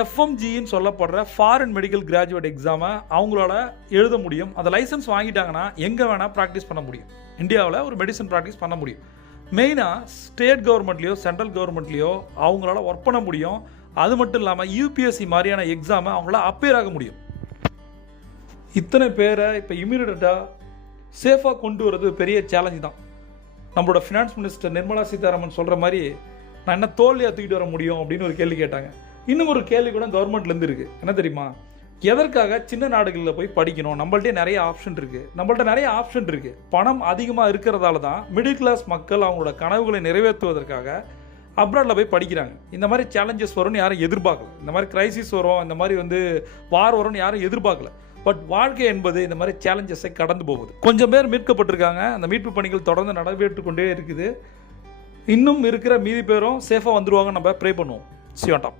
எஃப்எம்ஜின்னு சொல்லப்படுற foreign medical graduate எக்ஸாமை அவங்களால எழுத முடியும். அந்த லைசன்ஸ் வாங்கிட்டாங்கன்னா எங்கே வேணால் ப்ராக்டிஸ் பண்ண முடியும். இந்தியாவில் ஒரு மெடிசன் ப்ராக்டிஸ் பண்ண முடியும். மெயினாக ஸ்டேட் கவர்மெண்ட்லேயோ சென்ட்ரல் கவர்மெண்ட்லேயோ அவங்களால ஒர்க் பண்ண முடியும். அது மட்டும் இல்லாமல் யூபிஎஸ்சி மாதிரியான எக்ஸாமை அவங்களால அப்பேர் ஆக முடியும். இத்தனை பேரை இப்போ இம்யூனிட்டாக சேஃபாக கொண்டு வரது பெரிய சேலஞ்சு தான். நம்மளோட ஃபினான்ஸ் மினிஸ்டர் நிர்மலா சீதாராமன் சொல்கிற மாதிரி நான் என்ன தோல்வியாக தூக்கிட்டு வர முடியும் அப்படின்னு ஒரு கேள்வி கேட்டாங்க. இன்னும் ஒரு கேள்வி கூட கவர்மெண்ட்லேருந்து இருக்குது. என்ன தெரியுமா? எதற்காக சின்ன நாடுகளில் போய் படிக்கணும்? நம்மள்ட்டே நிறைய ஆப்ஷன் இருக்குது. பணம் அதிகமாக இருக்கிறதால தான் மிடில் கிளாஸ் மக்கள் அவங்களோட கனவுகளை நிறைவேற்றுவதற்காக அப்ராடில் போய் படிக்கிறாங்க. இந்த மாதிரி சேலஞ்சஸ் வரும்னு யாரும் எதிர்பார்க்கல. இந்த மாதிரி கிரைசிஸ் வரும், இந்த மாதிரி வார் வரும்னு யாரும் எதிர்பார்க்கல. பட் வாழ்க்கை என்பது இந்த மாதிரி சேலஞ்சஸை கடந்து போகுது. கொஞ்சம் பேர் மீட்கப்பட்டிருக்காங்க. அந்த மீட்பு பணிகள் தொடர்ந்து நடைபெற்று கொண்டே இருக்குது. இன்னும் இருக்கிற மீதி பேரும் சேஃபாக வந்துடுவாங்க. நம்ம ப்ரே பண்ணுவோம். சிவாண்டாம்.